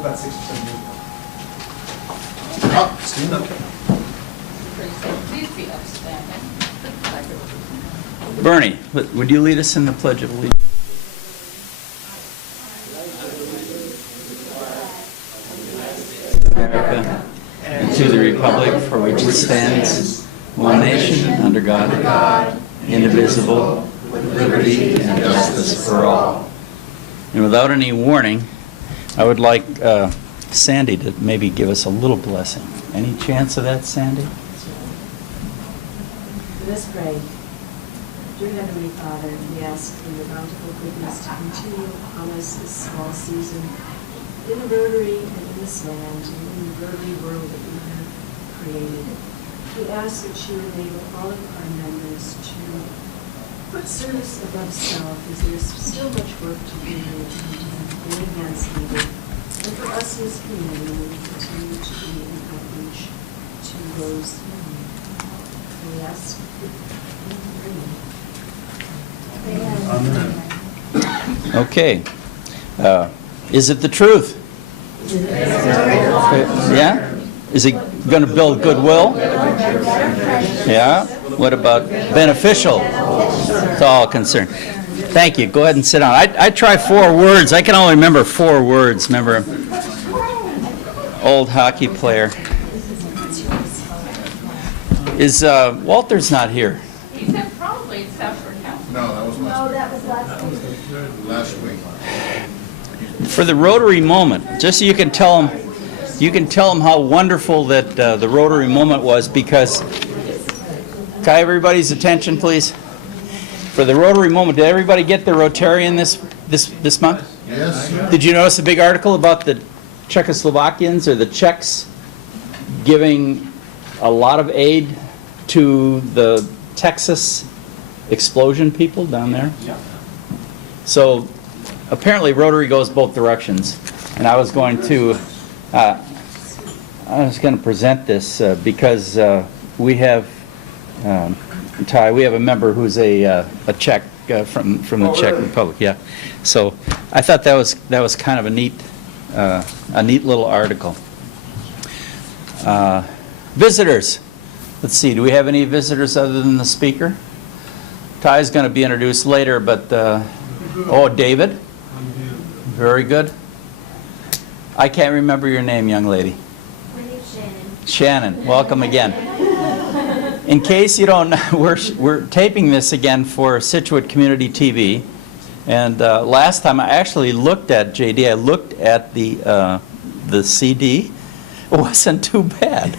about 6 or 7 years ago. Oh, stand up. Please be upstanding. Bernie, would you lead us in the Pledge of Allegiance? America, and to the republic for which it stands, one nation, under God, indivisible, with liberty and justice for all. And without any warning, I would like Sandy to maybe give us a little blessing. Any chance of that, Sandy? Let us pray. Dear Heavenly Father, we ask for your bountiful goodness to continue upon us this fall season in the Rotary and in this land and in the Rotary world that you have created. We ask that you enable all of our members to put service above self, as there's still much work to do and many hands needed. And for us as a community, we continue to be an outreach to those in need. We ask Amen. Okay. Is it the truth? Yeah? Is it going to build goodwill? Yeah? What about beneficial to all concerned? Thank you. Go ahead and sit down. I try 4 words. I can only remember 4 words. Remember, old hockey player. Is Walter's not here? He said probably it's Stafford County. No, that was last week. For the Rotary moment, just so you can tell them how wonderful that the Rotary moment was, because can I have everybody's attention, please? For the Rotary moment, did everybody get the Rotarian this month? Yes. Did you notice a big article about the Czechoslovakians or the Czechs giving a lot of aid to the Texas explosion people down there? Yeah. So apparently Rotary goes both directions, and I was going to present this because we have Ty. We have a member who's a Czech from the Czech Republic. Yeah. So I thought that was kind of a neat little article. Visitors. Let's see. Do we have any visitors other than the speaker? Ty's going to be introduced later, but David. Very good. I can't remember your name, young lady. My name's Shannon. Shannon, welcome again. In case you don't know, we're taping this again for Scituate Community TV. And last time I actually looked at JD. I looked at the CD. It wasn't too bad.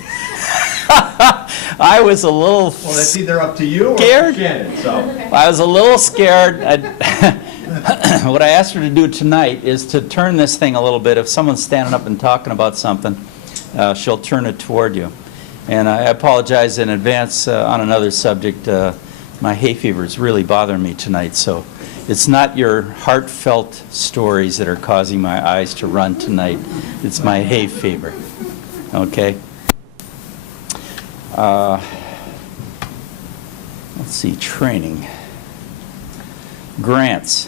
I was a little Well, that's either up to you or scared. Shannon, so. I was a little scared. What I asked her to do tonight is to turn this thing a little bit. If someone's standing up and talking about something, she'll turn it toward you. And I apologize in advance on another subject. My hay fever is really bothering me tonight, so it's not your heartfelt stories that are causing my eyes to run tonight. It's my hay fever. Okay? Let's see, training. Grants.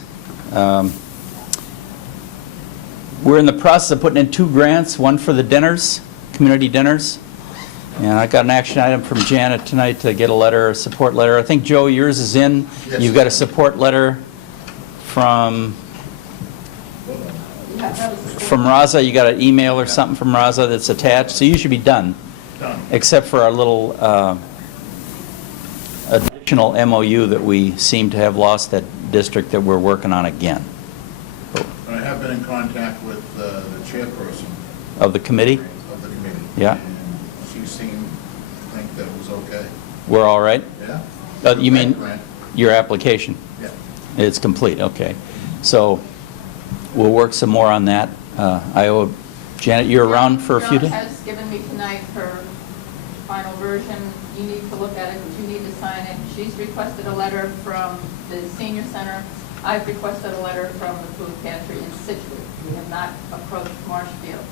We're in the process of putting in 2 grants, one for the dinners, community dinners. And I got an action item from Janet tonight to get a support letter. I think, Joe, yours is in. Yes. You've got a support letter from Raza. You got an email or something from Raza that's attached. So you should be done. Done. Except for our little additional MOU that we seem to have lost that district that we're working on again. I have been in contact with the chairperson Of the committee? of the committee. Yeah. And she seemed to think that it was okay. We're all right? Yeah? You mean Grant. your application? Yeah. It's complete, okay. So we'll work some more on that. Janet, you're around for a few days? Joan has given me tonight her final version. You need to look at it, but you need to sign it. She's requested a letter from the senior center. I've requested a letter from the food pantry in Scituate. We have not approached Marshfield.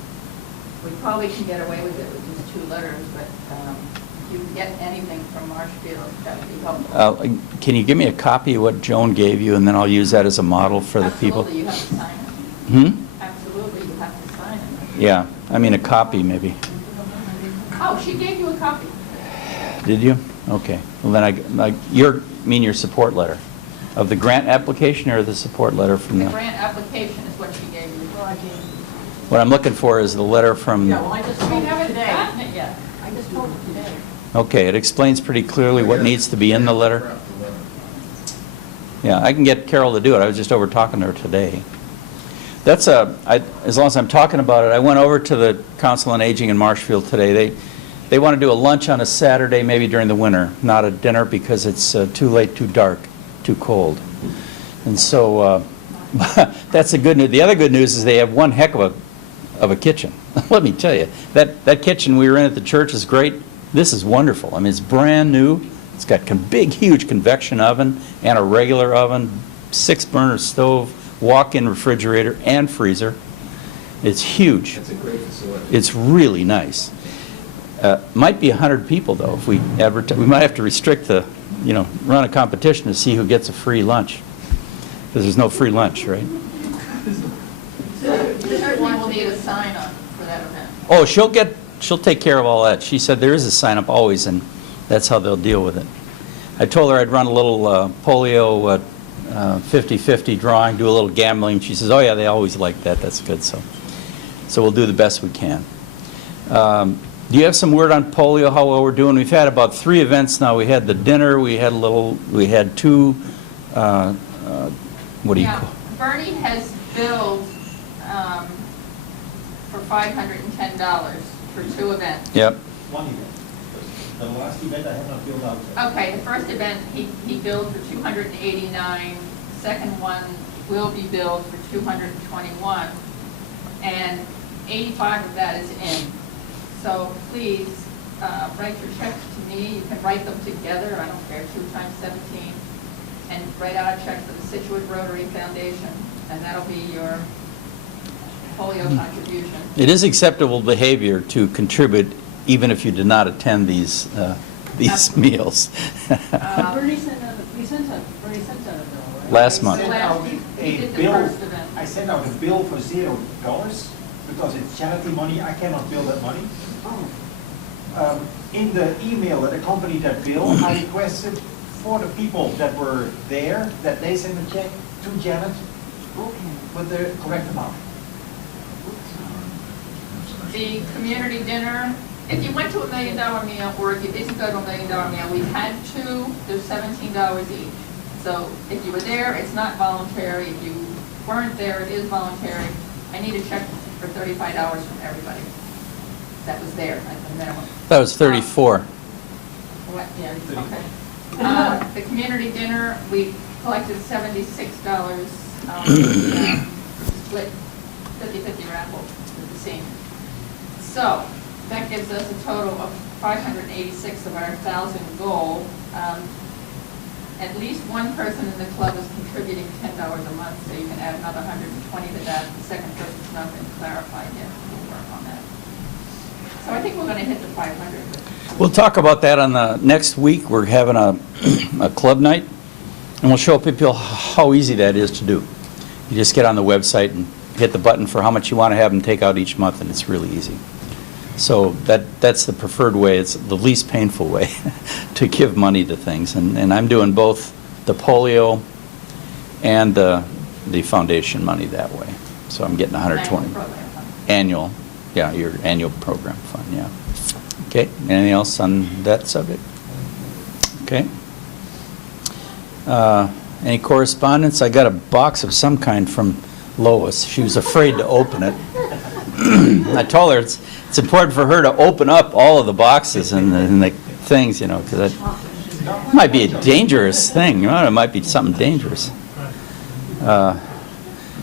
We probably can get away with it with just 2 letters, but if you can get anything from Marshfield, that would be helpful. Can you give me a copy of what Joan gave you, and then I'll use that as a model for the people? Absolutely, you have to sign it. Hmm? Absolutely, you have to sign it. Yeah, I mean a copy maybe. Oh, she gave you a copy. Did you? Okay. Well, then you mean your support letter of the grant application or the support letter from The the? grant application is what she gave you. Well, I gave you. What I'm looking for is the letter from. Yeah, well, I just We told her haven't today. gotten it yet. I just told her today. Okay, it explains pretty clearly what needs to be in the letter. Draft the letter. Yeah, I can get Carol to do it. I was just over talking to her today. That's as long as I'm talking about it, I went over to the Council on Aging in Marshfield today. They want to do a lunch on a Saturday, maybe during the winter, not a dinner because it's too late, too dark, too cold. And so that's the good news. The other good news is they have one heck of a kitchen. Let me tell you, that kitchen we were in at the church is great. This is wonderful. I mean, it's brand new. It's got big, huge convection oven and a regular oven, 6-burner stove, walk-in refrigerator and freezer. It's huge. It's a great facility. It's really nice. Might be 100 people though if we advertise. We might have to restrict run a competition to see who gets a free lunch. Because there's no free lunch, right? Certainly will need a sign up for that event. Oh, she'll take care of all that. She said there is a sign up always, and that's how they'll deal with it. I told her I'd run a little polio 50-50 drawing, do a little gambling. She says, oh yeah, they always like that. That's good. So we'll do the best we can. Do you have some word on polio, how well we're doing? We've had about 3 events now. We had the dinner, we had 2, what do you call? Bernie has billed for $510 for 2 events. Yep. One event. The last event I have not filled out. Okay, the first event, he billed for $289. Second one will be billed for $221. And 85 of that is in. So please, write your checks to me. You can write them together, I don't care, 2 times 17. And write out a check for the Scituate Rotary Foundation, and that'll be your polio contribution. It is acceptable behavior to contribute even if you did not attend these meals. Bernie sent out, we sent out a bill, right? Last month. I sent out He a did the bill. first event. I sent out a bill for $0 because it's charity money. I cannot bill that money. Oh, In the email that accompanied that bill, I requested for the people that were there that they send a check to Janet okay. with the correct amount. The community dinner, if you went to a $1 million meal, or if you didn't go to a $1 million meal, we've had 2, they're $17 each. So if you were there, it's not voluntary. If you weren't there, it is voluntary. I need a check for $35 from everybody. That was there at the minimum. That was 34. What, yeah, okay. The community dinner, we collected $76, split 50-50 raffle with the seniors. So, that gives us a total of 586 of our 1,000 goal. At least one person in the club is contributing $10 a month, so you can add another 120 to that. The second person's not been clarified yet. We'll work on that. So I think we're going to hit the 500. We'll talk about that on the next week. We're having a club night, and we'll show people how easy that is to do. You just get on the website and hit the button for how much you want to have them take out each month, and it's really easy. So that's the preferred way. It's the least painful way to give money to things. And I'm doing both the polio and the foundation money that way. So I'm getting 120. Annual, yeah, your annual program fund, yeah. Okay, anything else on that subject? Okay. Any correspondence? I got a box of some kind from Lois. She was afraid to open it. I told her it's important for her to open up all of the boxes and the things, because it might be a dangerous thing. It might be something dangerous.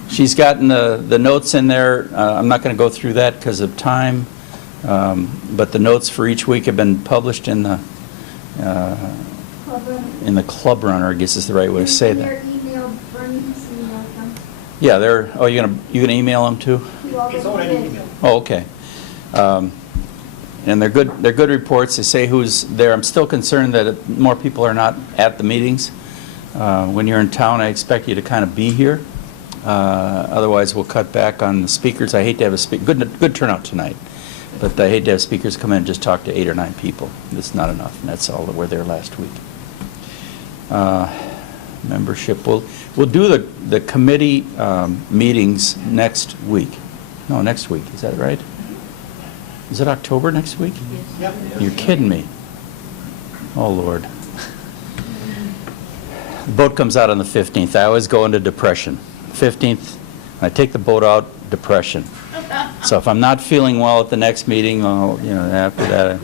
She's gotten the notes in there. I'm not going to go through that because of time, but the notes for each week have been published in the Club Runner, I guess is the right way to say that. Yeah, they're. Oh, you gonna email them too? It's already emailed. Oh, okay. And they're good. They're good reports. They say who's there. I'm still concerned that more people are not at the meetings. When you're in town, I expect you to kind of be here. Otherwise, we'll cut back on the speakers. I hate to have a good turnout tonight, but I hate to have speakers come in and just talk to 8 or 9 people. It's not enough, and that's all that were there last week. Membership, we'll do the committee meetings next week. No, next week, is that right? Is it October next week? Yep. You're kidding me. Oh, Lord. The boat comes out on the 15th. I always go into depression. 15th, I take the boat out, depression. So if I'm not feeling well at the next meeting, after that,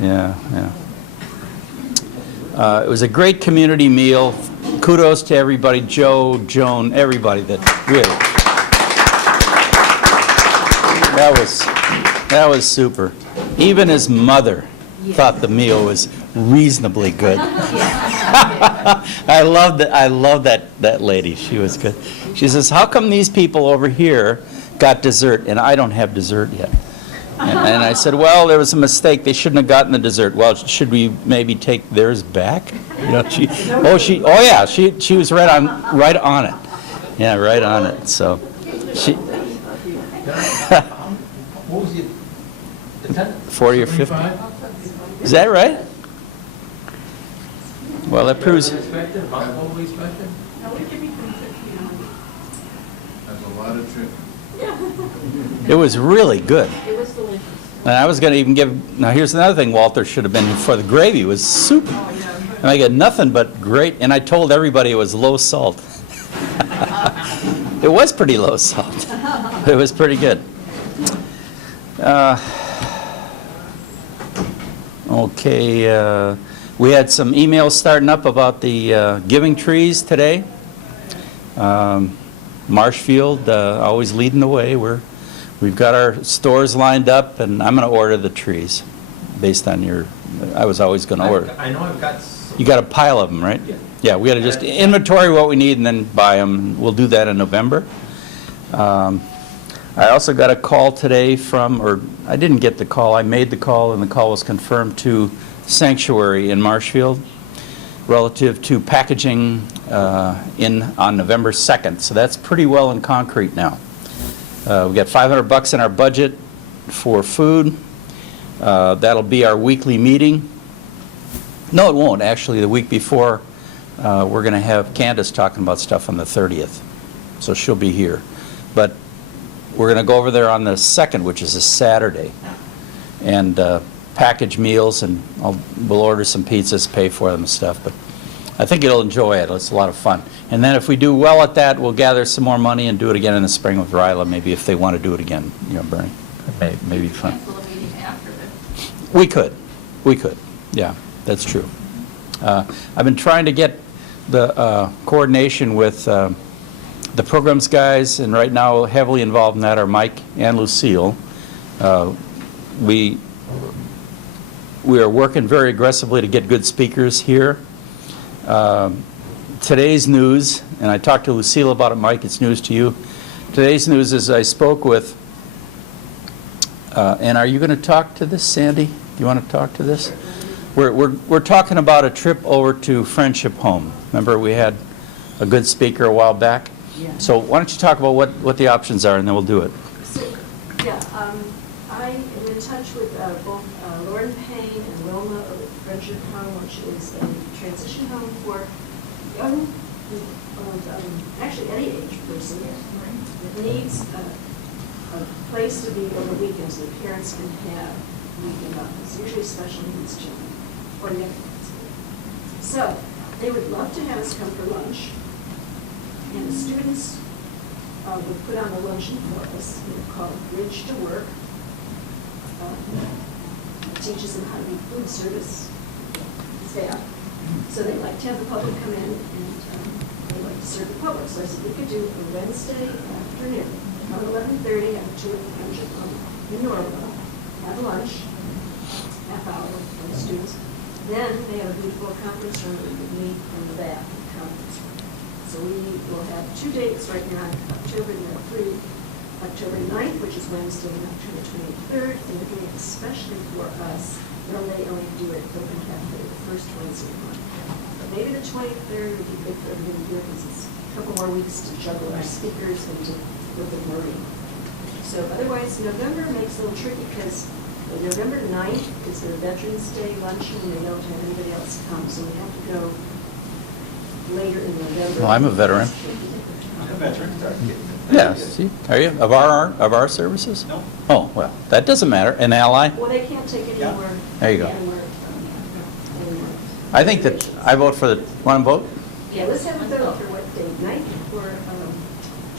yeah. It was a great community meal. Kudos to everybody, Joe, Joan, everybody that really. That was super. Even his mother thought the meal was reasonably good. I love that lady. She was good. She says, "How come these people over here got dessert and I don't have dessert yet?" And I said, "Well, there was a mistake. They shouldn't have gotten the dessert." "Well, should we maybe take theirs back?" She was right on it. Yeah, right on it. So she. What was the attendance? 40 or 50. Is that right? Well, that proves. Expected, about what we expected? No, we give me from 50 on. That's a lot of chicken. It was really good. It was delicious. And I was going to even give. Now, here's another thing Walter should have been for the gravy. It was super. And I got nothing but great. And I told everybody it was low salt. It was pretty low salt. It was pretty good. Okay. We had some emails starting up about the giving trees today. Marshfield always leading the way. We've got our stores lined up, and I'm going to order the trees based on your. I was always going to order. I know I've got some. You got a pile of them, right? Yeah. Yeah, we got to just inventory what we need and then buy them. We'll do that in November. I also got a call today from, or I didn't get the call. I made the call, and the call was confirmed to Sanctuary in Marshfield relative to packaging on November 2nd. So that's pretty well in concrete now. We got $500 in our budget for food. That'll be our weekly meeting. No, it won't. Actually, the week before, we're going to have Candace talking about stuff on the 30th. So she'll be here. But we're going to go over there on the 2nd, which is a Saturday, and package meals, and we'll order some pizzas, pay for them and stuff. But I think you'll enjoy it. It's a lot of fun. And then if we do well at that, we'll gather some more money and do it again in the spring with Ryla, maybe if they want to do it again, Bernie. Maybe fun. Cancel the meeting after this. We could. Yeah, that's true. I've been trying to get the coordination with the programs guys, and right now heavily involved in that are Mike and Lucille. We are working very aggressively to get good speakers here. Today's news, and I talked to Lucille about it, Mike, it's news to you. Today's news is I spoke with, and are you going to talk to this, Sandy? Do you want to talk to this? We're talking about a trip over to Friendship Home. Remember we had a good speaker a while back? Yeah. So why don't you talk about what the options are, and then we'll do it. So, yeah, I am in touch with both Lauren Payne and Wilma of Friendship Home, which is a transition home for young, actually any age person that needs a place to be over weekends that parents can have weekend off. Usually special needs children or young kids. So they would love to have us come for lunch. And the students would put on a luncheon for us. They're called Bridge to Work. It teaches them how to be food service staff. So they like to have the public come in, and they like to serve the public. So I said we could do a Wednesday afternoon, about 11:30, have a tour of the Friendship Home in Norwell, have lunch, half hour for the students. Then they have a beautiful conference room that we could meet in the back of the conference room. So we will have 2 dates right now, October 9th, which is Wednesday, and October 23rd, and we're doing it especially for us. Normally they only do it open cafe the first Wednesday of the month. But maybe the 23rd would be good for everybody here because it's couple more weeks to juggle our speakers and to look at Maureen. So otherwise, November makes it a little tricky because November 9th is their Veterans Day luncheon and they don't have anybody else come, so we have to go later in November. Well, I'm a veteran. I'm a veteran. Yes, see, are you, of our services? No. Oh, well, that doesn't matter, an ally? Well, they can't take Yeah. anywhere. There you go. Anywhere. I think that, I vote for the, want to vote? Yeah, let's have a vote for what date, 9th or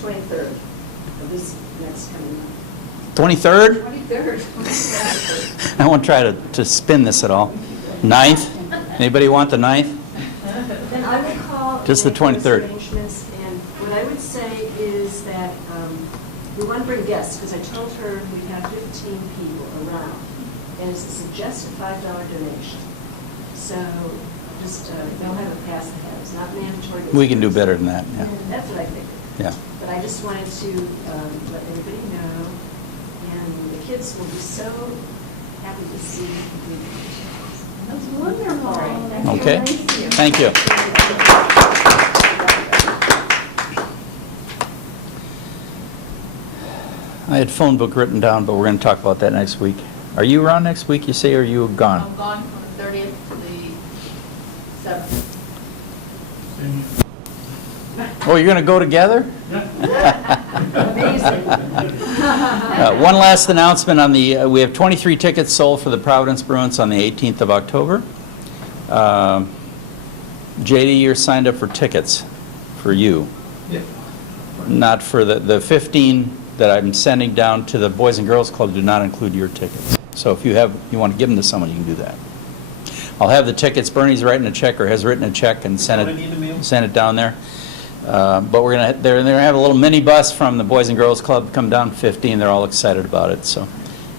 23rd of this next coming month. 23rd? 23rd. I won't try to spin this at all. 9th? Anybody want the 9th? Then I would call. Just the and make those 23rd. arrangements, and what I would say is that we want to bring guests, because I told her we have 15 people around, and it's a suggested $5 donation. So just, they'll have a pass ahead, it's not mandatory. We can do better than that, yeah. That's what I think. Yeah. But I just wanted to let everybody know, and the kids will be so happy to see you. That's wonderful. Okay, thank you. I had phone book written down, but we're going to talk about that next week. Are you around next week, you say, or are you gone? I'm gone from the 30th to the 7th. Oh, you're going to go together? Amazing. One last announcement on the, we have 23 tickets sold for the Providence Bruins on the 18th of October. JD, you're signed up for tickets for you, Yeah. not for the 15 that I'm sending down to the Boys and Girls Club do not include your tickets. So if you want to give them to someone, you can do that. I'll have the tickets. Bernie's writing a check or has written a check and sent Do I need the mail? it down there. But they're gonna have a little mini bus from the Boys and Girls Club come down 15. They're all excited about it. So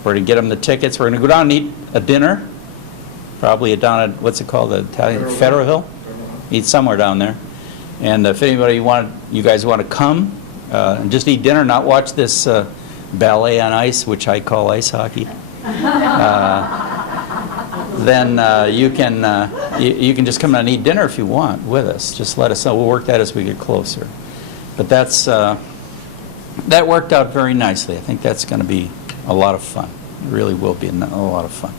we're gonna get them the tickets. We're gonna go down and eat a dinner, probably down at what's it called, the Italian Federal Hill. Eat somewhere down there. And if anybody you guys want to come and just eat dinner, not watch this ballet on ice, which I call ice hockey, then you can just come and eat dinner if you want with us. Just let us know. We'll work that as we get closer. But that worked out very nicely. I think that's going to be a lot of fun. It really will be a lot of fun.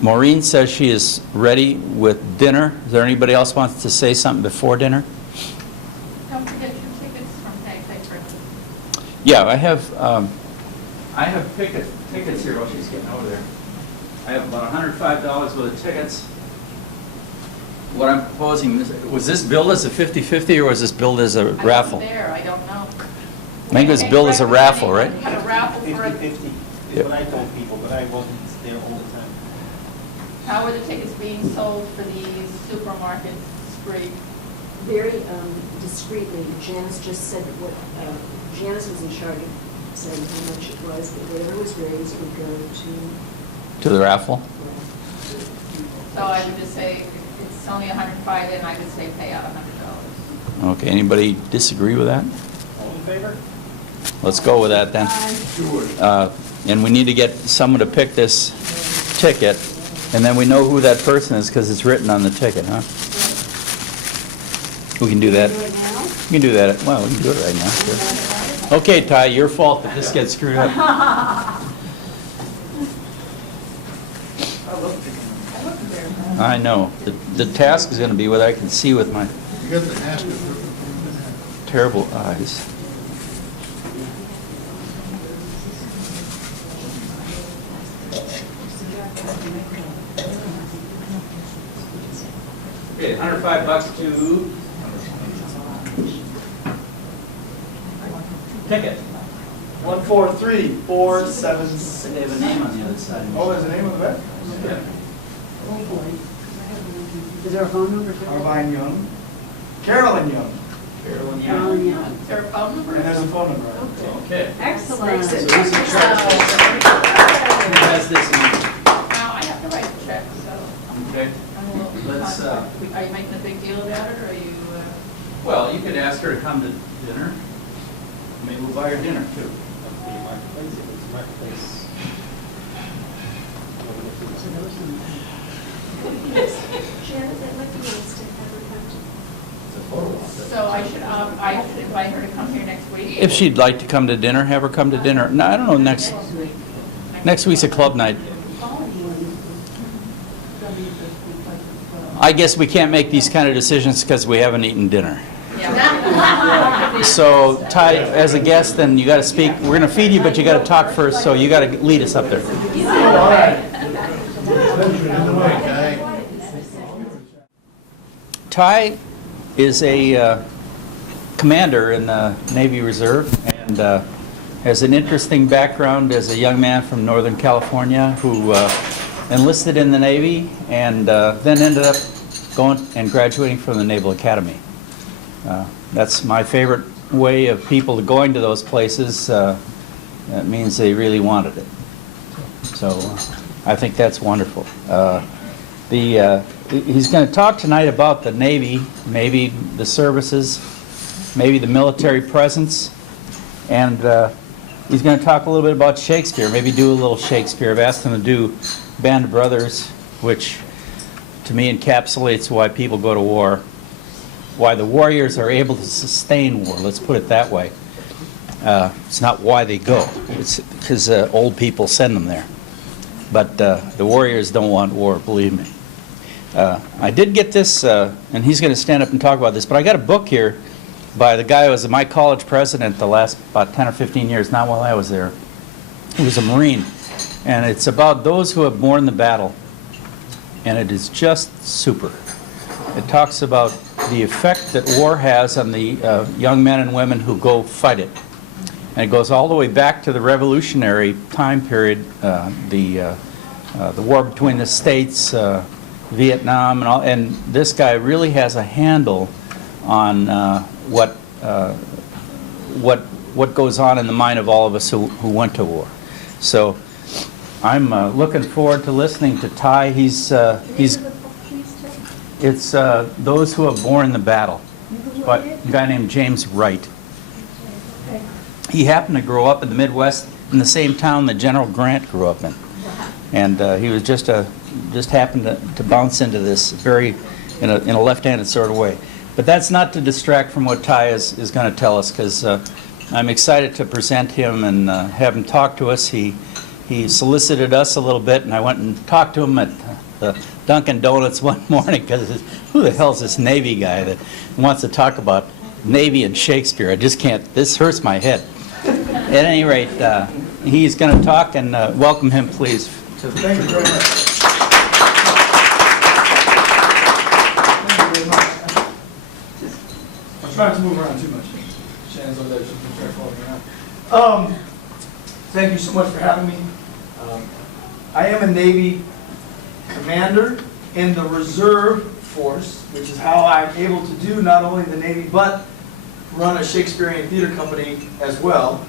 Maureen says she is ready with dinner. Is there anybody else wants to say something before dinner? Don't forget your tickets from Pancake Breakfast. Yeah, I have tickets here while she's getting over there. I have about $105 worth of tickets. What I'm proposing, was this billed as a 50/50 or was this billed as a raffle? I wasn't there, I don't know. I think it was billed as a raffle, right? Had a raffle for it. 50/50 Yep. is what I told people, but I wasn't there all the time. How are the tickets being sold for the supermarket spree? Very discreetly, Janice just said what, Janice was in charge of saying how much it was, but whatever was raised would go To the raffle? So I would just say, it's only 105, and I would say pay out $100. Okay, anybody disagree with that? All in favor? Let's go with that then. And we need to get someone to pick this ticket, and then we know who that person is because it's written on the ticket, huh? We can do that. Do it now? We can do that. Well, we can do it right now. Sure. Okay, Ty, your fault that this gets screwed up. I know. The task is going to be whether I can see with my You got the ask it. terrible eyes. Okay, $105 to ticket. 143476. They have a name on the other side. Oh, there's the name of it? Yeah. Is there a phone number for Arvine Young. Carolyn Young. Carolyn Oh, Young. yeah. Is there a phone number? And there's a phone number. Okay. Excellent. So who's in charge? Who has this? Now, I have to write the check, so Okay. I'm a little... Let's, Are you making a big deal about it, or are you... Well, you could ask her to come to dinner. Maybe we'll buy her dinner, too. Janet, that might be nice to have her come to. It's a photo op. So I should invite her to come here next week? If she'd like to come to dinner, have her come to dinner. No, I don't know, next week's a club night. I guess we can't make these kind of decisions because we haven't eaten dinner. Yeah. So, Ty, as a guest, then you got to speak. We're going to feed you, but you got to talk first, so you got to lead us up there. Okay. Ty is a commander in the Navy Reserve and has an interesting background as a young man from Northern California who enlisted in the Navy and then ended up going and graduating from the Naval Academy. That's my favorite way of people going to those places. That means they wanted it. So I think that's wonderful. He's going to talk tonight about the Navy, maybe the services, maybe the military presence, and he's going to talk a little bit about Shakespeare, maybe do a little Shakespeare. I've asked him to do Band of Brothers, which to me encapsulates why people go to war, why the warriors are able to sustain war, let's put it that way. It's not why they go, it's because old people send them there. But the warriors don't want war, believe me. I did get this, and he's going to stand up and talk about this, but I got a book here by the guy who was my college president the last about 10 or 15 years, not while I was there. He was a Marine, and it's about those who have borne the battle, and it is just super. It talks about the effect that war has on the young men and women who go fight it. And it goes all the way back to the revolutionary time period, the war between the states, Vietnam, and all. And this guy really has a handle on what goes on in the mind of all of us who went to war. So I'm looking forward to listening to Ty. It's Those Who Have Borne the Battle, by a guy named James Wright. He happened to grow up in the Midwest in the same town that General Grant grew up in. And he was just happened to bounce into this in a left-handed sort of way. But that's not to distract from what Ty is going to tell us, because I'm excited to present him and have him talk to us. He solicited us a little bit, and I went and talked to him at the Dunkin' Donuts one morning, because who the hell's this Navy guy that wants to talk about Navy and Shakespeare? I just can't, this hurts my head. At any rate, he's going to talk, and welcome him, please. Thank you very much. I'm trying to move around too much. Shannon's over there, she's been trying to follow me around. Thank you so much for having me. I am a Navy commander in the Reserve Force, which is how I'm able to do not only the Navy, but run a Shakespearean theater company as well.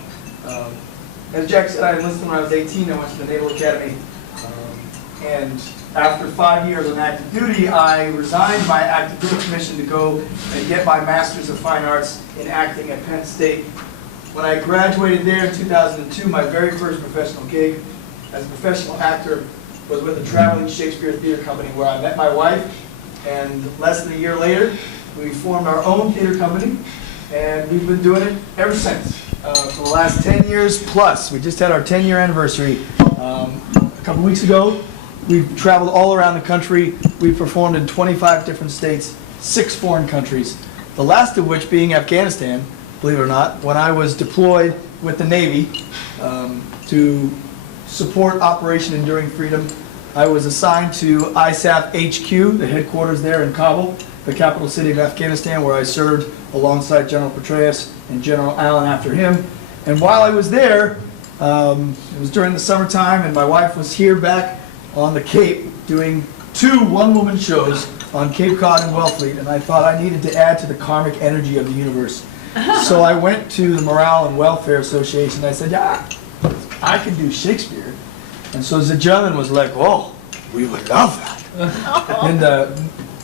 As Jack said, I enlisted when I was 18. I went to the Naval Academy. And after 5 years on active duty, I resigned my active duty commission to go and get my Master's of Fine Arts in acting at Penn State. When I graduated there in 2002, my very first professional gig as a professional actor was with a traveling Shakespeare theater company where I met my wife, and less than a year later, we formed our own theater company, and we've been doing it ever since. For the last 10 years plus. We just had our 10-year anniversary a couple weeks ago. We've traveled all around the country. We've performed in 25 different states, 6 foreign countries, the last of which being Afghanistan, believe it or not, when I was deployed with the Navy to support Operation Enduring Freedom. I was assigned to ISAF HQ, the headquarters there in Kabul, the capital city of Afghanistan, where I served alongside General Petraeus and General Allen after him. And while I was there, it was during the summertime, and my wife was here back on the Cape doing 2 one-woman shows on Cape Cod and Wellfleet, and I thought I needed to add to the karmic energy of the universe. So I went to the Morale and Welfare Association, and I said, yeah, I can do Shakespeare. And so the gentleman was like, oh, we would love that.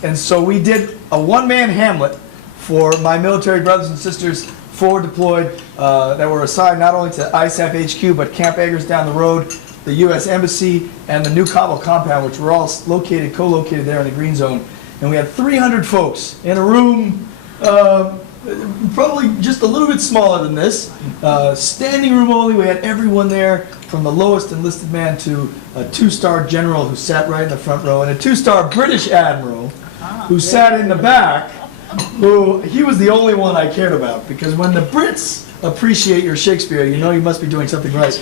And so we did a one-man Hamlet for my military brothers and sisters, 4 deployed, that were assigned not only to ISAF HQ, but Camp Eggers down the road. the U.S. Embassy, and the New Cabo compound, which were all co-located there in the green zone. And we had 300 folks in a room, probably just a little bit smaller than this, standing room only. We had everyone there, from the lowest enlisted man to a 2-star general who sat right in the front row, and a 2-star British admiral who sat in the back, who he was the only one I cared about, because when the Brits appreciate your Shakespeare, you know you must be doing something right.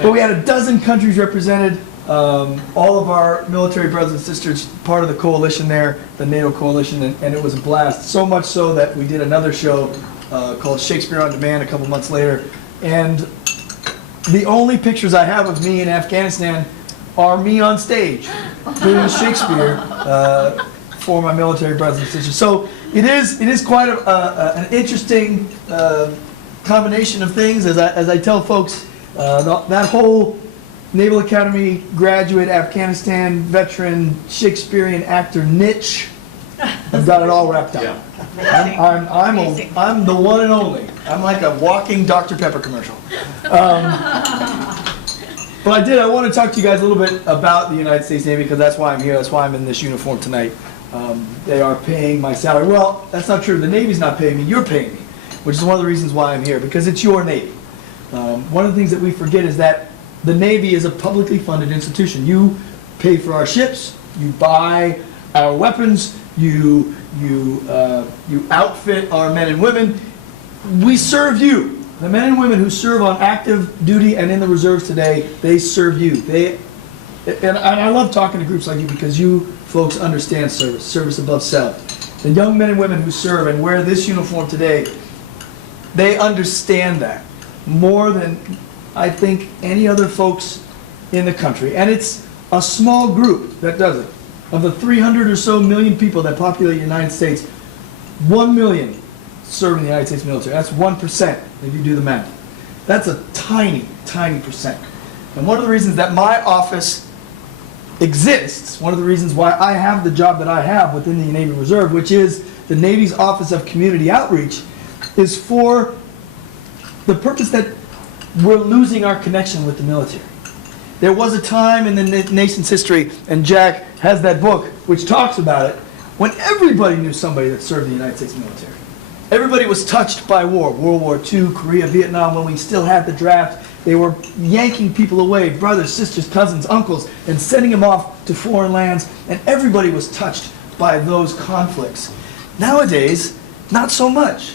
But we had 12 countries represented, all of our military brothers and sisters, part of the coalition there, the NATO coalition, and it was a blast. So much so that we did another show called Shakespeare on Demand a couple months later. And the only pictures I have of me in Afghanistan are me on stage doing Shakespeare for my military brothers and sisters. So it is quite an interesting combination of things. As I tell folks, that whole Naval Academy graduate, Afghanistan veteran, Shakespearean actor niche, I've got it all wrapped up. I'm the one and only. I'm like a walking Dr. Pepper commercial. But I want to talk to you guys a little bit about the United States Navy, because that's why I'm here. That's why I'm in this uniform tonight. They are paying my salary. Well, that's not true. The Navy's not paying me. You're paying me, which is one of the reasons why I'm here, because it's your Navy. One of the things that we forget is that the Navy is a publicly funded institution. You pay for our ships. You buy our weapons. You outfit our men and women. We serve you. The men and women who serve on active duty and in the reserves today, they serve you. And I love talking to groups like you, because you folks understand service above self. The young men and women who serve and wear this uniform today, they understand that more than I think any other folks in the country. And it's a small group that does it. Of the 300 or so million people that populate the United States, 1 million serve in the United States military. That's 1%, if you do the math. That's a tiny, tiny percent. And one of the reasons that my office exists, one of the reasons why I have the job that I have within the Navy Reserve, which is the Navy's Office of Community Outreach, is for the purpose that we're losing our connection with the military. There was a time in the nation's history, and Jack has that book which talks about it, when everybody knew somebody that served in the United States military. Everybody was touched by war. World War II, Korea, Vietnam, when we still had the draft, they were yanking people away, brothers, sisters, cousins, uncles, and sending them off to foreign lands, and everybody was touched by those conflicts. Nowadays, not so much.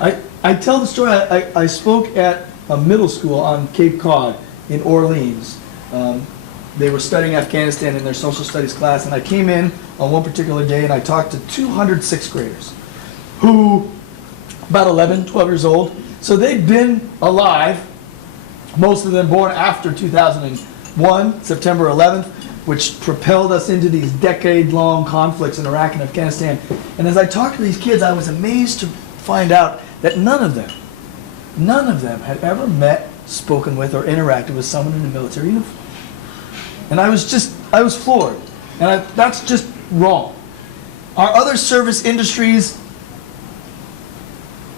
I tell the story, I spoke at a middle school on Cape Cod in Orleans. They were studying Afghanistan in their social studies class, and I came in on one particular day and I talked to 200 sixth graders who, about 11, 12 years old, so they'd been alive, most of them born after 2001, September 11th, which propelled us into these decade-long conflicts in Iraq and Afghanistan. And as I talked to these kids, I was amazed to find out that none of them had ever met, spoken with, or interacted with someone in a military uniform. And I was floored. And that's just wrong. Our other service industries,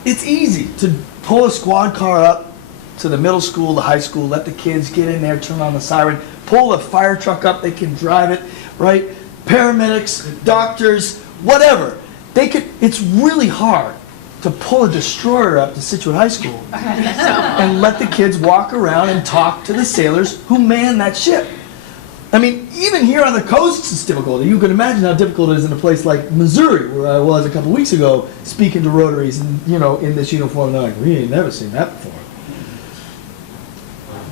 it's easy to pull a squad car up to the middle school, the high school, let the kids get in there, turn on the siren, pull a fire truck up, they can drive it, right? Paramedics, doctors, whatever. It's really hard to pull a destroyer up to Scituate High School and let the kids walk around and talk to the sailors who man that ship. I mean, even here on the coast it's difficult. You can imagine how difficult it is in a place like Missouri, where I was a couple weeks ago, speaking to Rotaries and, in this uniform. They're like, we ain't never seen that before.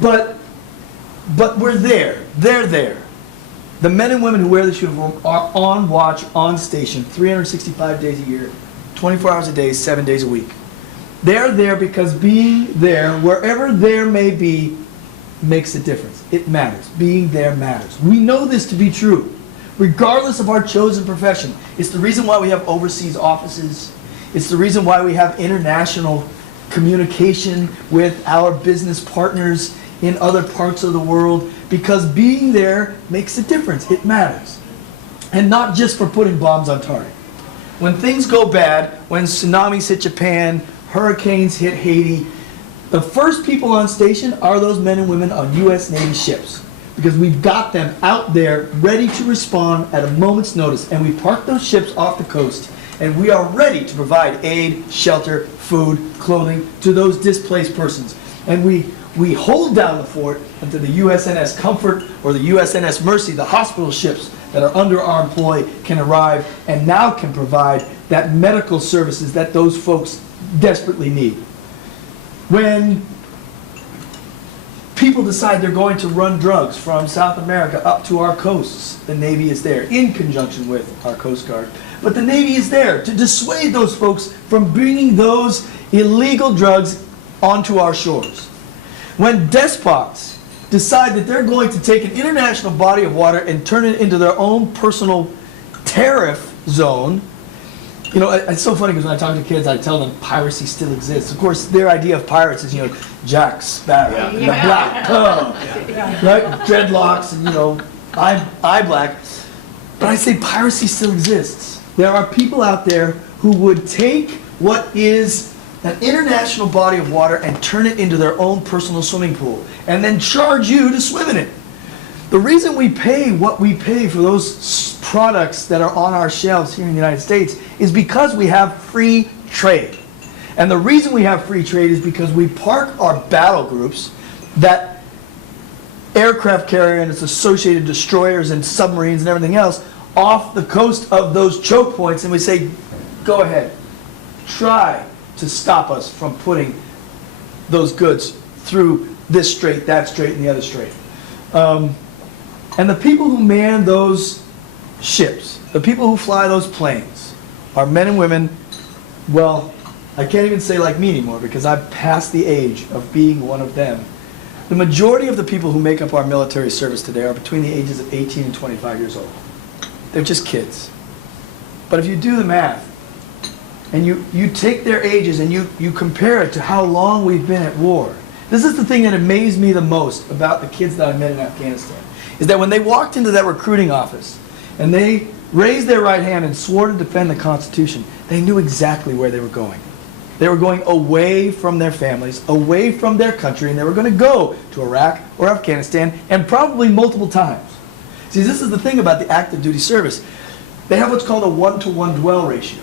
But we're there. They're there. The men and women who wear this uniform are on watch, on station, 365 days a year, 24 hours a day, 7 days a week. They're there because being there, wherever there may be, makes a difference. It matters. Being there matters. We know this to be true, regardless of our chosen profession. It's the reason why we have overseas offices. It's the reason why we have international communication with our business partners in other parts of the world, because being there makes a difference. It matters. And not just for putting bombs on target. When things go bad, when tsunamis hit Japan, hurricanes hit Haiti, The first people on station are those men and women on U.S. Navy ships, because we've got them out there ready to respond at a moment's notice, and we park those ships off the coast, and we are ready to provide aid, shelter, food, clothing to those displaced persons. And we hold down the fort until the USNS Comfort or the USNS Mercy, the hospital ships that are under our employ, can arrive and now can provide that medical services that those folks desperately need. When people decide they're going to run drugs from South America up to our coasts, the Navy is there in conjunction with our Coast Guard. But the Navy is there to dissuade those folks from bringing those illegal drugs onto our shores. When despots decide that they're going to take an international body of water and turn it into their own personal tariff zone, you know, it's so funny because when I talk to kids, I tell them piracy still exists. Of course, their idea of pirates is, you know, Jack Sparrow, and the Black Pearl, right? Dreadlocks and, you know, eye black. But I say piracy still exists. There are people out there who would take what is an international body of water and turn it into their own personal swimming pool and then charge you to swim in it. The reason we pay what we pay for those products that are on our shelves here in the United States is because we have free trade. And the reason we have free trade is because we park our battle groups, that aircraft carrier and its associated destroyers and submarines and everything else, off the coast of those choke points, and we say, go ahead, try to stop us from putting those goods through this strait, that strait, and the other strait. And the people who man those ships, the people who fly those planes, are men and women, well, I can't even say like me anymore because I've passed the age of being one of them. The majority of the people who make up our military service today are between the ages of 18 and 25 years old. They're just kids. But if you do the math, and you take their ages and you compare it to how long we've been at war, this is the thing that amazed me the most about the kids that I met in Afghanistan, is that when they walked into that recruiting office and they raised their right hand and swore to defend the Constitution, they knew exactly where they were going. They were going away from their families, away from their country, and they were going to go to Iraq or Afghanistan, and probably multiple times. See, this is the thing about the active duty service. They have what's called a 1-to-1 dwell ratio.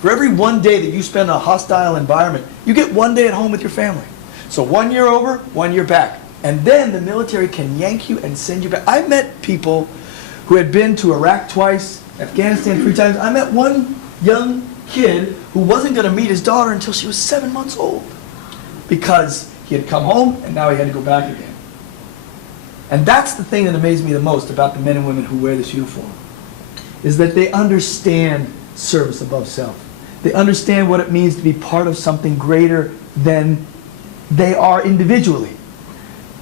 For every 1 day that you spend in a hostile environment, you get 1 day at home with your family. So 1 year over, 1 year back. And then the military can yank you and send you back. I met people who had been to Iraq twice, Afghanistan 3 times. I met one young kid who wasn't going to meet his daughter until she was 7 months old, because he had come home and now he had to go back again. And that's the thing that amazed me the most about the men and women who wear this uniform, is that they understand service above self. They understand what it means to be part of something greater than they are individually.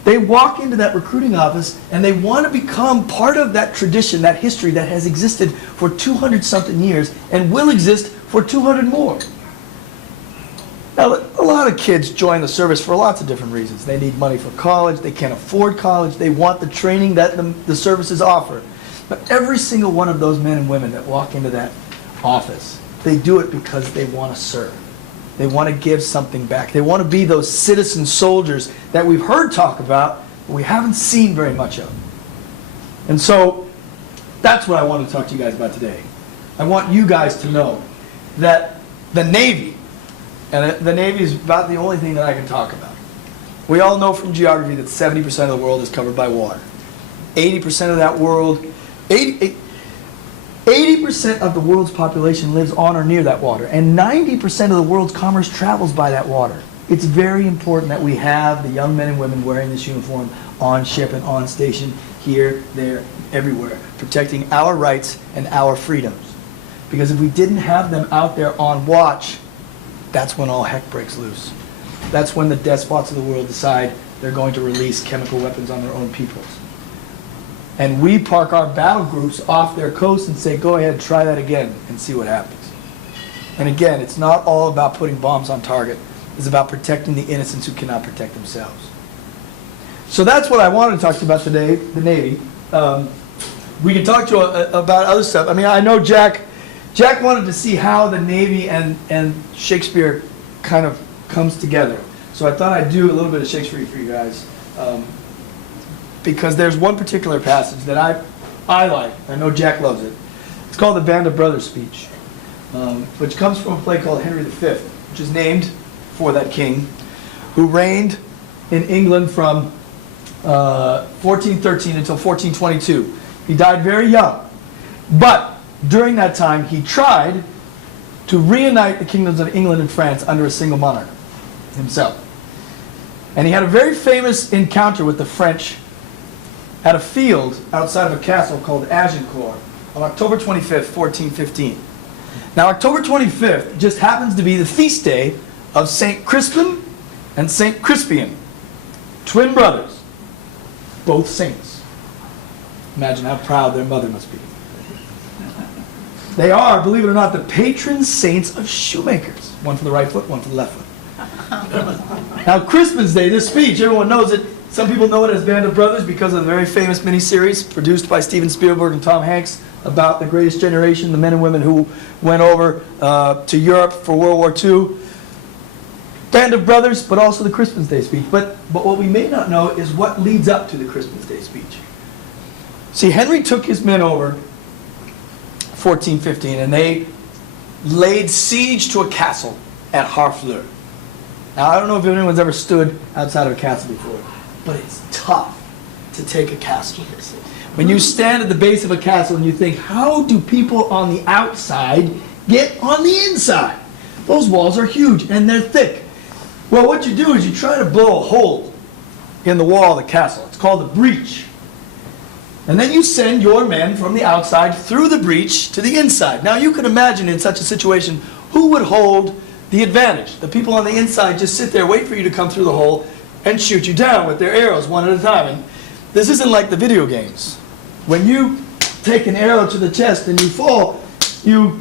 They walk into that recruiting office and they want to become part of that tradition, that history that has existed for 200-something years and will exist for 200 more. Now, a lot of kids join the service for lots of different reasons. They need money for college, they can't afford college, they want the training that the services offer. But every single one of those men and women that walk into that office, they do it because they want to serve. They want to give something back. They want to be those citizen soldiers that we've heard talk about, but we haven't seen very much of. And so that's what I want to talk to you guys about today. I want you guys to know that the Navy, and the Navy is about the only thing that I can talk about. We all know from geography that 70% of the world is covered by water. 80% of that world, 80% of the world's population lives on or near that water, and 90% of the world's commerce travels by that water. It's very important that we have the young men and women wearing this uniform on ship and on station, here, there, everywhere, protecting our rights and our freedoms. Because if we didn't have them out there on watch, that's when all heck breaks loose. That's when the despots of the world decide they're going to release chemical weapons on their own peoples. And we park our battle groups off their coast and say, go ahead, try that again and see what happens. And again, it's not all about putting bombs on target. It's about protecting the innocents who cannot protect themselves. So that's what I wanted to talk to you about today, the Navy. We can talk to you about other stuff. I mean, I know Jack wanted to see how the Navy and Shakespeare kind of comes together. So I thought I'd do a little bit of Shakespeare for you guys. Because there's one particular passage that I like. I know Jack loves it. It's called the Band of Brothers speech, which comes from a play called Henry V, which is named for that king who reigned in England from 1413 until 1422. He died very young. But during that time, he tried to reunite the kingdoms of England and France under a single monarch himself. And he had a very famous encounter with the French at a field outside of a castle called Agincourt on October 25th, 1415. Now, October 25th just happens to be the feast day of St. Crispin and St. Crispian, twin brothers, both saints. Imagine how proud their mother must be. They are, believe it or not, the patron saints of shoemakers. One for the right foot, one for the left foot. Now, Crispin's Day, this speech, everyone knows it. Some people know it as Band of Brothers because of the very famous miniseries produced by Steven Spielberg and Tom Hanks about the greatest generation, the men and women who went over to Europe for World War II. Band of Brothers, but also the Crispin's Day speech. But what we may not know is what leads up to the Crispin's Day speech. See, Henry took his men over 1415, and they laid siege to a castle at Harfleur. Now, I don't know if anyone's ever stood outside of a castle before, but it's tough to take a castle. When you stand at the base of a castle and you think, how do people on the outside get on the inside? Those walls are huge and they're thick. Well, what you do is you try to blow a hole in the wall of the castle. It's called a breach. And then you send your men from the outside through the breach to the inside. Now, you can imagine in such a situation, who would hold the advantage? The people on the inside just sit there, wait for you to come through the hole, and shoot you down with their arrows one at a time. And this isn't like the video games. When you take an arrow to the chest and you fall, you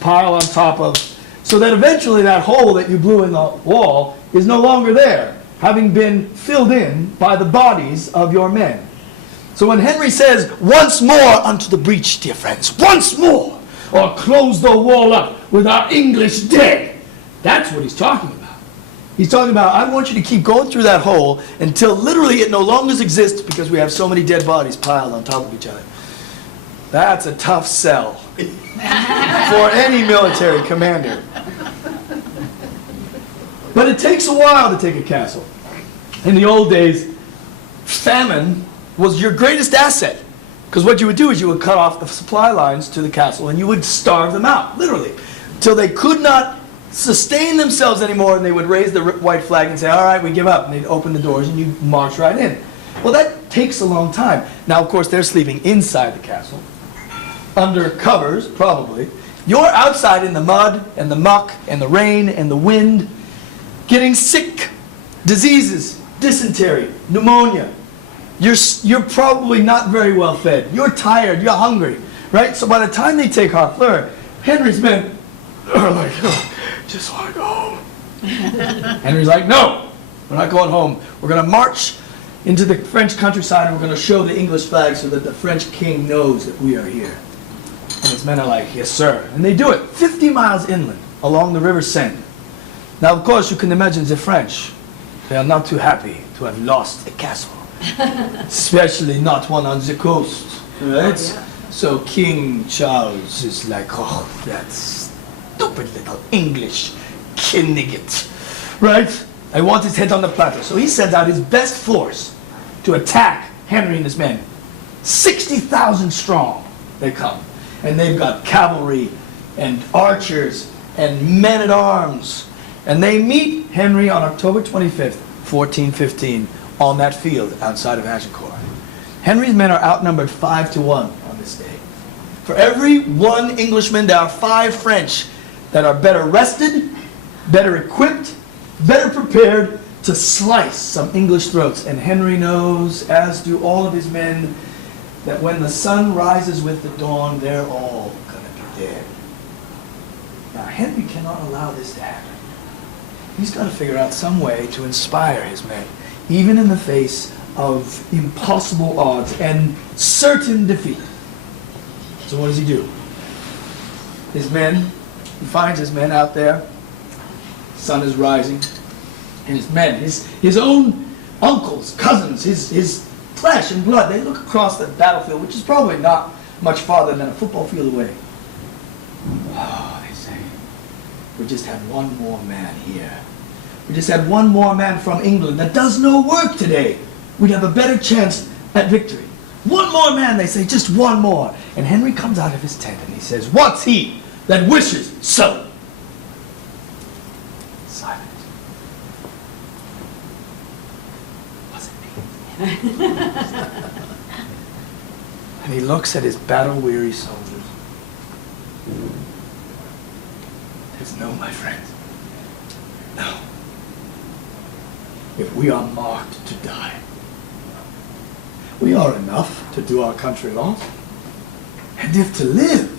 pile on top of, so that eventually that hole that you blew in the wall is no longer there, having been filled in by the bodies of your men. So when Henry says, once more unto the breach, dear friends, once more, or close the wall up with our English dead, that's what he's talking about. He's talking about, I want you to keep going through that hole until literally it no longer exists because we have so many dead bodies piled on top of each other. That's a tough sell for any military commander. But it takes a while to take a castle. In the old days, famine was your greatest asset. Because what you would do is you would cut off the supply lines to the castle and you would starve them out, literally, till they could not sustain themselves anymore, and they would raise the white flag and say, all right, we give up. And they'd open the doors and you'd march right in. Well, that takes a long time. Now, of course, they're sleeping inside the castle, under covers, probably. You're outside in the mud and the muck and the rain and the wind, getting sick, diseases, dysentery, pneumonia. You're probably not very well fed. You're tired. You're hungry, right? So by the time they take Harfleur, Henry's men are like, oh, just want to go home. Henry's like, no, we're not going home. We're going to march into the French countryside and we're going to show the English flag so that the French king knows that we are here. And his men are like, yes, sir. And they do it 50 miles inland along the River Seine. Now, of course, you can imagine the French. They are not too happy to have lost a castle. Especially not one on the coast, right? Oh, yeah. So King Charles is like, oh, that stupid little English Kinnigit, right? I want his head on the platter. So he sends out his best force to attack Henry and his men. 60,000 strong they come. And they've got cavalry and archers and men-at-arms. And they meet Henry on October 25th, 1415, on that field outside of Agincourt. Henry's men are outnumbered 5-1 on this day. For every one Englishman, there are 5 French that are better rested, better equipped, better prepared to slice some English throats. And Henry knows, as do all of his men, that when the sun rises with the dawn, they're all going to be dead. Now, Henry cannot allow this to happen. He's got to figure out some way to inspire his men, even in the face of impossible odds and certain defeat. So what does he do? He finds his men out there. Sun is rising. and his men, his own uncles, cousins, his flesh and blood, they look across the battlefield, which is probably not much farther than a football field away. Oh, they say, we just had one more man here. We just had one more man from England that does no work today. We'd have a better chance at victory. One more man, they say, just one more. And Henry comes out of his tent and he says, what's he that wishes so? Silence. Was it me? And he looks at his battle-weary soldiers. There's no, my friends. No. If we are marked to die, we are enough to do our country lost. And if to live,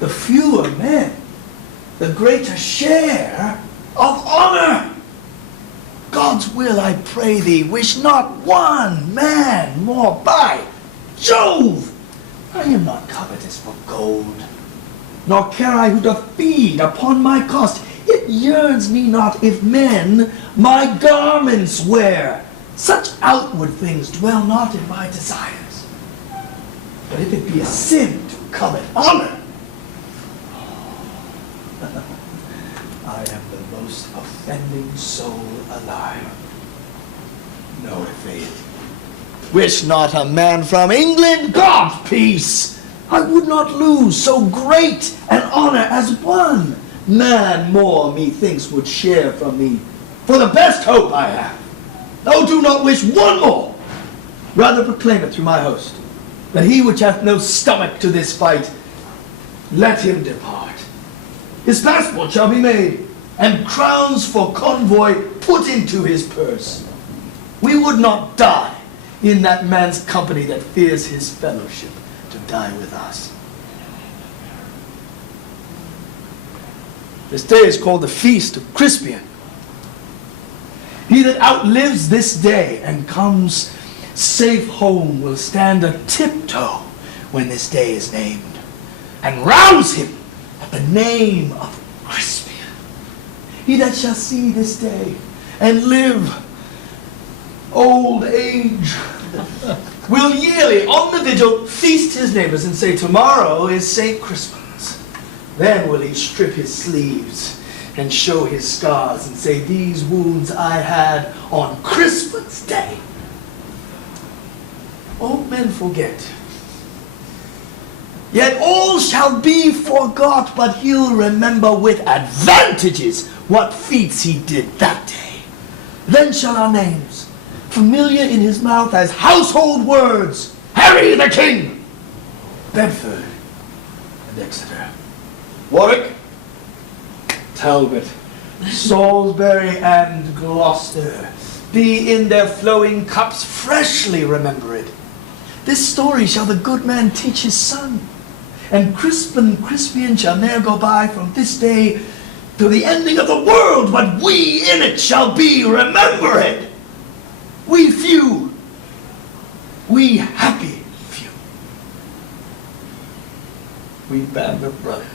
the fewer men, the greater share of honor. God's will, I pray thee, wish not one man more. By Jove, I am not covetous for gold, nor care I who doth feed upon my cost. It yearns me not if men my garments wear. Such outward things dwell not in my desires. But if it be a sin to covet honor, I am the most offending soul alive. No, faith. Wish not a man from England God's peace. I would not lose so great an honor as one man more, methinks, would share from me. For the best hope I have. Oh, do not wish one more. Rather proclaim it through my host, that he which hath no stomach to this fight, let him depart. His passport shall be made, and crowns for convoy put into his purse. We would not die in that man's company that fears his fellowship to die with us. This day is called the Feast of Crispian. He that outlives this day and comes safe home will stand a tiptoe when this day is named, and rouse him at the name of Crispian. He that shall see this day and live old age will yearly on the vigil feast his neighbors and say, tomorrow is St. Crispin's. Then will he strip his sleeves and show his scars and say, these wounds I had on Crispin's day. Old men forget. Yet all shall be forgot, but he'll remember with advantages what feats he did that day. Then shall our names, familiar in his mouth as household words, Harry the King, Bedford and Exeter, Warwick, Talbot, Salisbury, and Gloucester, be in their flowing cups freshly remembered. This story shall the good man teach his son, and Crispian shall ne'er go by from this day to the ending of the world, but we in it shall be remembered. We few, we happy few, we band of brothers.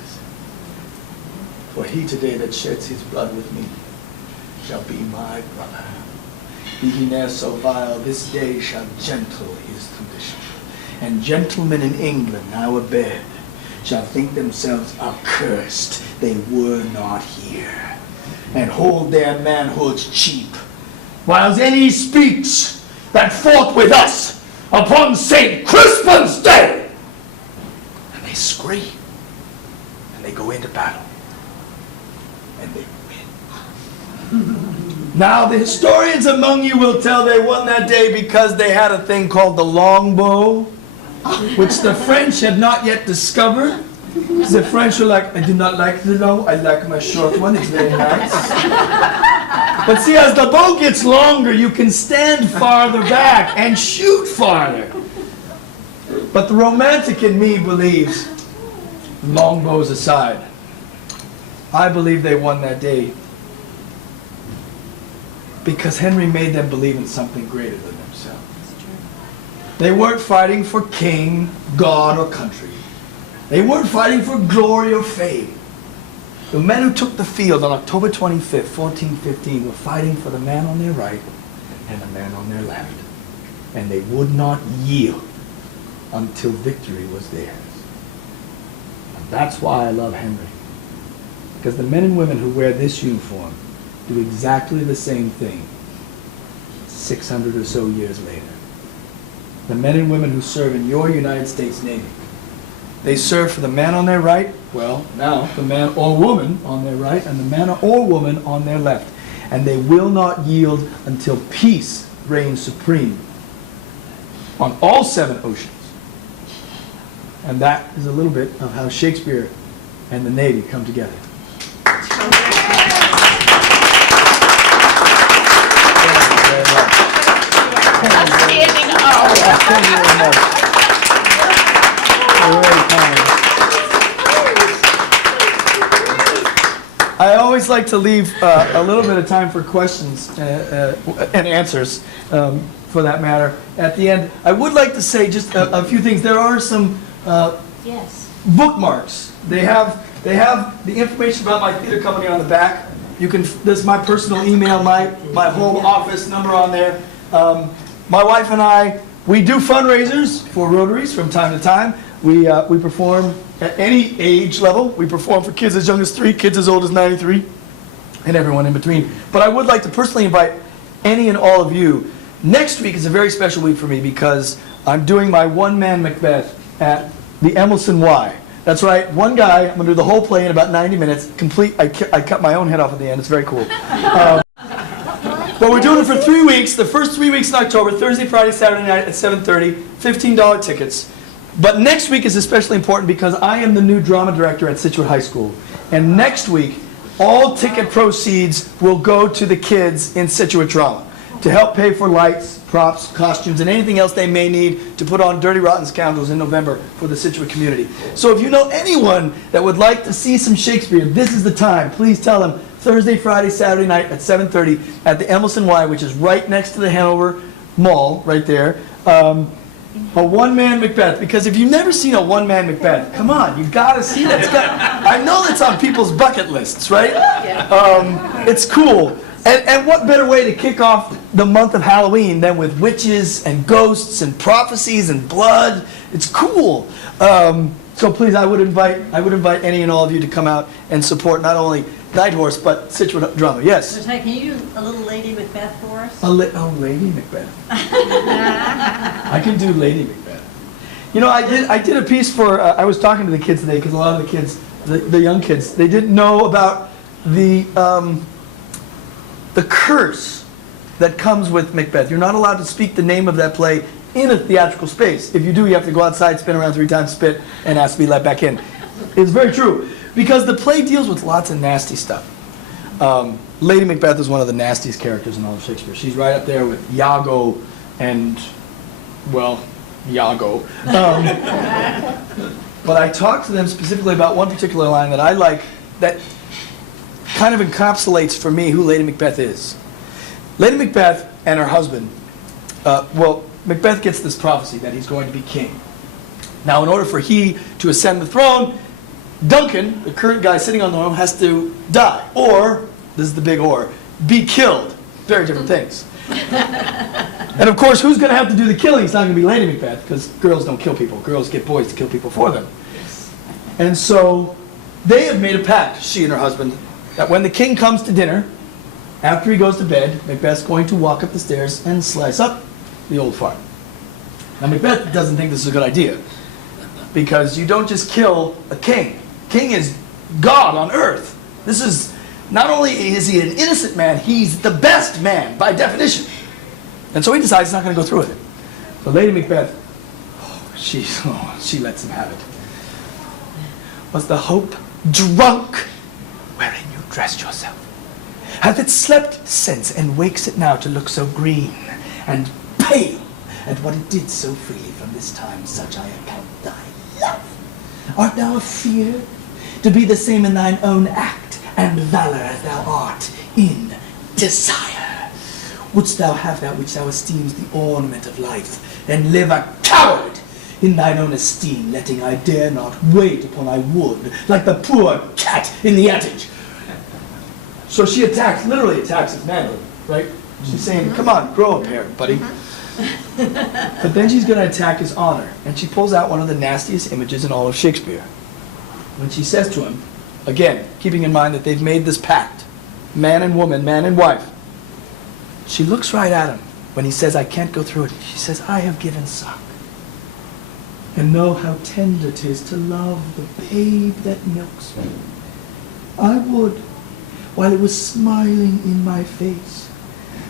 For he today that sheds his blood with me shall be my brother. Be he ne'er so vile, this day shall gentle his condition. And gentlemen in England now abed shall think themselves accursed they were not here, and hold their manhoods cheap, whiles any speaks that fought with us upon St. Crispin's day. And they scream, and they go into battle, and they win. Now the historians among you will tell they won that day because they had a thing called the longbow, which the French had not yet discovered. The French were like, I do not like the long, I like my short one, it's very nice. But see, as the bow gets longer, you can stand farther back and shoot farther. But the romantic in me believes, longbows aside, I believe they won that day because Henry made them believe in something greater than themselves. They weren't fighting for king, God, or country. They weren't fighting for glory or fame. The men who took the field on October 25th, 1415, were fighting for the man on their right and the man on their left. And they would not yield until victory was theirs. And that's why I love Henry. Because the men and women who wear this uniform do exactly the same thing 600 or so years later. The men and women who serve in your United States Navy, they serve for the man on their right, well, now the man or woman on their right and the man or woman on their left. And they will not yield until peace reigns supreme on all 7 oceans. And that is a little bit of how Shakespeare and the Navy come together. Standing up. Thank you very much. You're very kind. I always like to leave a little bit of time for questions and answers, for that matter. At the end, I would like to say just a few things. There are some Yes. bookmarks. They have the information about my theater company on the back. You can. This is my personal email, my home office number on there. My wife and I, we do fundraisers for Rotaries from time to time. We perform at any age level. We perform for kids as young as 3, kids as old as 93, and everyone in between. But I would like to personally invite any and all of you. Next week is a very special week for me because I'm doing my one-man Macbeth at the Emerson Y. That's right, one guy. I'm going to do the whole play in about 90 minutes. Complete. I cut my own head off at the end. It's very cool. But we're doing it for 3 weeks. The first 3 weeks in October, Thursday, Friday, Saturday night at 7:30. $15 tickets. But next week is especially important because I am the new drama director at Scituate High School. And next week, all ticket proceeds will go to the kids in Scituate Drama to help pay for lights, props, costumes, and anything else they may need to put on Dirty Rotten Scoundrels in November for the Scituate community. So if you know anyone that would like to see some Shakespeare, this is the time. Please tell them Thursday, Friday, Saturday night at 7:30 at the Emerson Y, which is right next to the Hanover Mall, right there. A one-man Macbeth, because if you've never seen a one-man Macbeth, come on, you've got to see that. I know that's on people's bucket lists, right? It's cool. And what better way to kick off the month of Halloween than with witches and ghosts and prophecies and blood? It's cool. So please, I would invite any and all of you to come out and support not only Night Horse but Scituate Drama. Yes. So, can you do a little Lady Macbeth for us? Lady Macbeth. I can do Lady Macbeth. You know, I did a piece for. I was talking to the kids today because a lot of the kids, the young kids, they didn't know about the curse that comes with Macbeth. You're not allowed to speak the name of that play in a theatrical space. If you do, you have to go outside, spin around 3 times, spit, and ask to be let back in. It's very true. Because the play deals with lots of nasty stuff. Lady Macbeth is one of the nastiest characters in all of Shakespeare. She's right up there with Iago and, well, Iago. But I talked to them specifically about one particular line that I like that kind of encapsulates for me who Lady Macbeth is. Lady Macbeth and her husband, Macbeth gets this prophecy that he's going to be king. Now, in order for he to ascend the throne, Duncan, the current guy sitting on the throne, has to die. Or, this is the big or, be killed. Very different things. And of course, who's going to have to do the killing? It's not going to be Lady Macbeth, because girls don't kill people. Girls get boys to kill people for them. And so, they have made a pact, she and her husband, that when the king comes to dinner, after he goes to bed, Macbeth's going to walk up the stairs and slice up the old fart. Now, Macbeth doesn't think this is a good idea, because you don't just kill a king. King is God on earth. This is, not only is he an innocent man, he's the best man by definition. And so he decides he's not going to go through with it. So Lady Macbeth, she lets him have it. Was the hope drunk wherein you dressed yourself? Hath it slept since and wakes it now to look so green and pale at what it did so freely from this time, such I account thy love? Art thou afeard to be the same in thine own act and valor as thou art in desire? Wouldst thou have that which thou esteemest the ornament of life, and live a coward in thine own esteem, letting I dare not wait upon I would, like the poor cat in the attic. So she attacks, literally attacks his manhood, right? She's saying, come on, grow up here, buddy. But then she's going to attack his honor, and she pulls out one of the nastiest images in all of Shakespeare. When she says to him, again, keeping in mind that they've made this pact, man and woman, man and wife, she looks right at him when he says, I can't go through it. She says, I have given suck, and know how tender 'tis to love the babe that milks me. I would, while it was smiling in my face,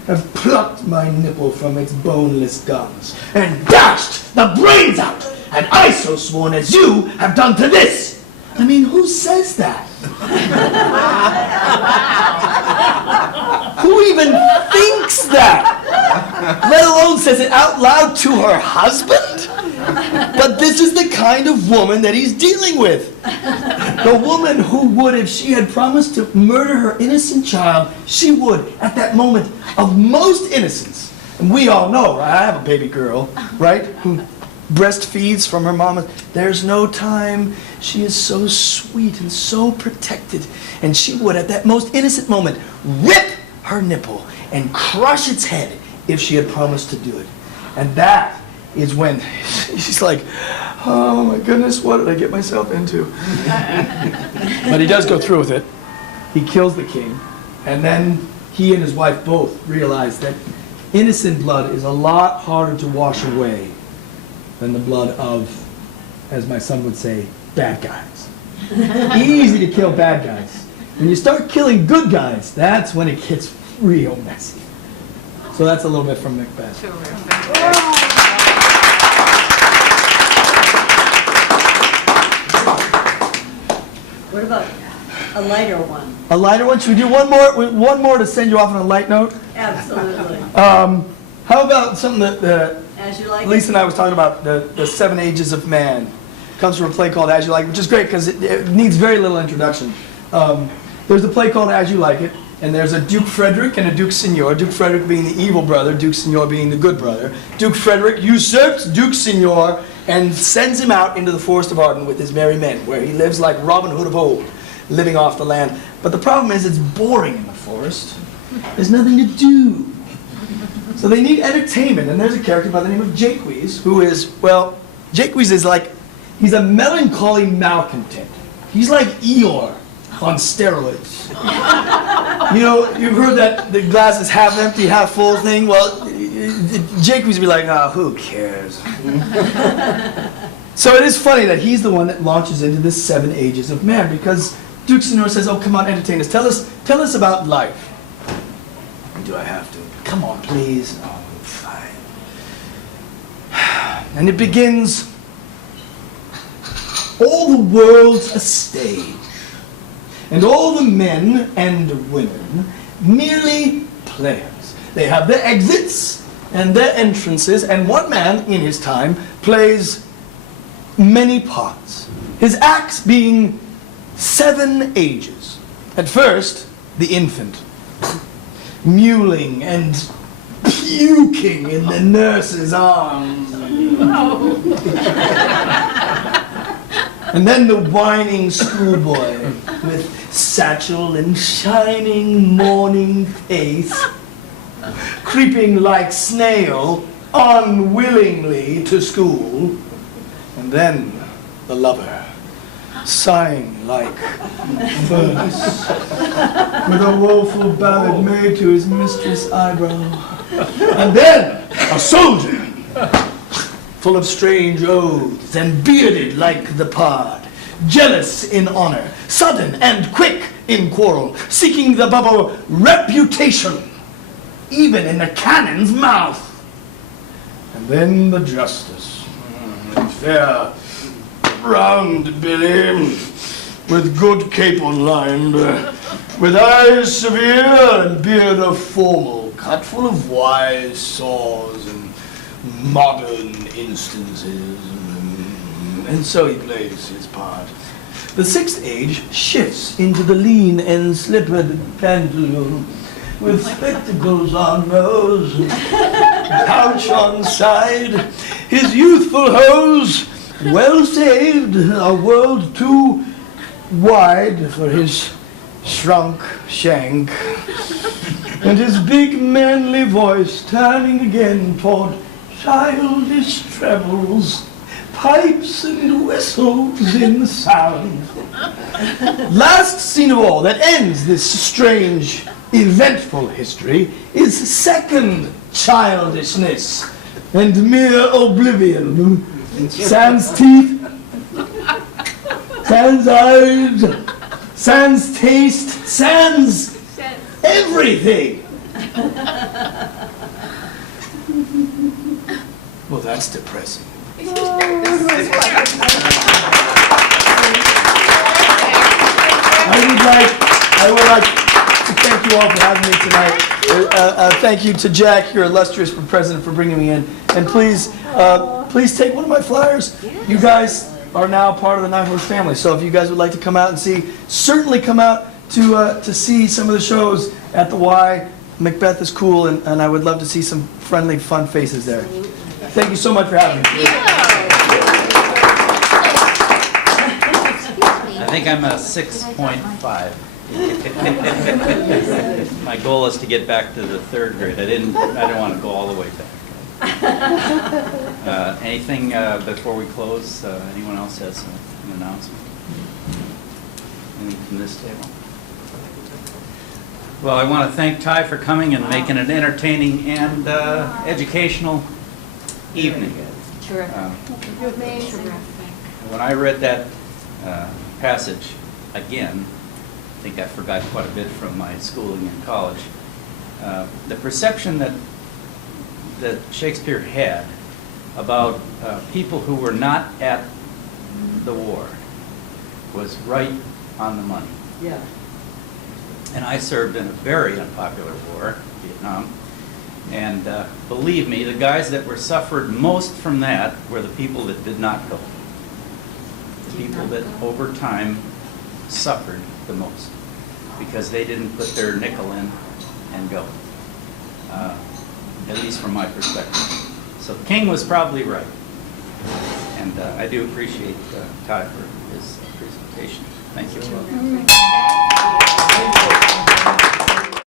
have plucked my nipple from its boneless gums and dashed the brains out, and I so sworn as you have done to this. I mean, who says that? Who even thinks that? Let alone says it out loud to her husband? But this is the kind of woman that he's dealing with. The woman who would, if she had promised to murder her innocent child, she would, at that moment of most innocence. And we all know, right? I have a baby girl, right, who breastfeeds from her mama. There's no time. She is so sweet and so protected. And she would, at that most innocent moment, rip her nipple and crush its head if she had promised to do it. And that is when she's like, oh my goodness, what did I get myself into? But he does go through with it. He kills the king. And then he and his wife both realize that innocent blood is a lot harder to wash away than the blood of, as my son would say, bad guys. Easy to kill bad guys. When you start killing good guys, that's when it gets real messy. So that's a little bit from Macbeth. What about a lighter one? A lighter one? Should we do one more to send you off on a light note? Absolutely. How about something that As you like it. Lisa and I was talking about, the 7 Ages of Man. Comes from a play called As You Like It, which is great because it needs very little introduction. There's a play called As You Like It, and there's a Duke Frederick and a Duke Signor, Duke Frederick being the evil brother, Duke Signor being the good brother. Duke Frederick usurps Duke Signor and sends him out into the Forest of Arden with his merry men, where he lives like Robin Hood of old, living off the land. But the problem is it's boring in the forest. There's nothing to do. So they need entertainment, and there's a character by the name of Jaques, who is, well, Jaques is like, he's a melancholy malcontent. He's like Eeyore on steroids. You know, you've heard that the glass is half empty, half full thing? Well, Jaques would be like, oh, who cares? So it is funny that he's the one that launches into this 7 Ages of Man, because Duke Signor says, oh, come on, entertain us. Tell us about life. Do I have to? Come on, please. Oh, fine. And it begins, all the world's a stage, and all the men and women merely players. They have their exits and their entrances, and one man in his time plays many parts, his acts being 7 ages. At first, the infant, mewling and puking in the nurse's arms. And then the whining schoolboy with satchel and shining morning face, creeping like snail unwillingly to school. And then the lover, sighing like furnace, with a woeful ballad made to his mistress' eyebrow. And then a soldier, full of strange oaths and bearded like the pard, jealous in honor, sudden and quick in quarrel, seeking the bubble reputation, even in the cannon's mouth. And then the justice, fair, round Billy, with good capon lined, with eyes severe and beard of formal cut, full of wise saws and modern instances. And so he plays his part. The 6th age shifts into the lean and slippered pantaloon, with spectacles on nose, pouch on side, his youthful hose well saved, a world too wide for his shrunk shank, and his big manly voice turning again toward childish trebles, pipes and whistles in the sound. Last scene of all that ends this strange, eventful history is second childishness and mere oblivion. Sans teeth, sans eyes, sans taste, sans everything. Well, that's depressing. I would like to thank you all for having me tonight. Thank you to Jack, your illustrious president, for bringing me in. And please take one of my flyers. You guys are now part of the Nine Horse family. So if you guys would like to come out and see, certainly come out to see some of the shows at the Y. Macbeth is cool, and I would love to see some friendly, fun faces there. Thank you so much for having me. I think I'm a 6.5. My goal is to get back to the third grade. I didn't want to go all the way back. Anything before we close? Anyone else has an announcement? Anything from this table? Well, I want to thank Ty for coming and making an entertaining and educational evening. Terrific. When I read that passage again, I think I forgot quite a bit from my schooling in college. The perception that Shakespeare had about people who were not at the war was right on the money. Yeah. And I served in a very unpopular war, Vietnam. And believe me, the guys that were suffered most from that were the people that did not go. The people that over time suffered the most because they didn't put their nickel in and go. At least from my perspective. So King was probably right. And I do appreciate Ty for his presentation. Thank you.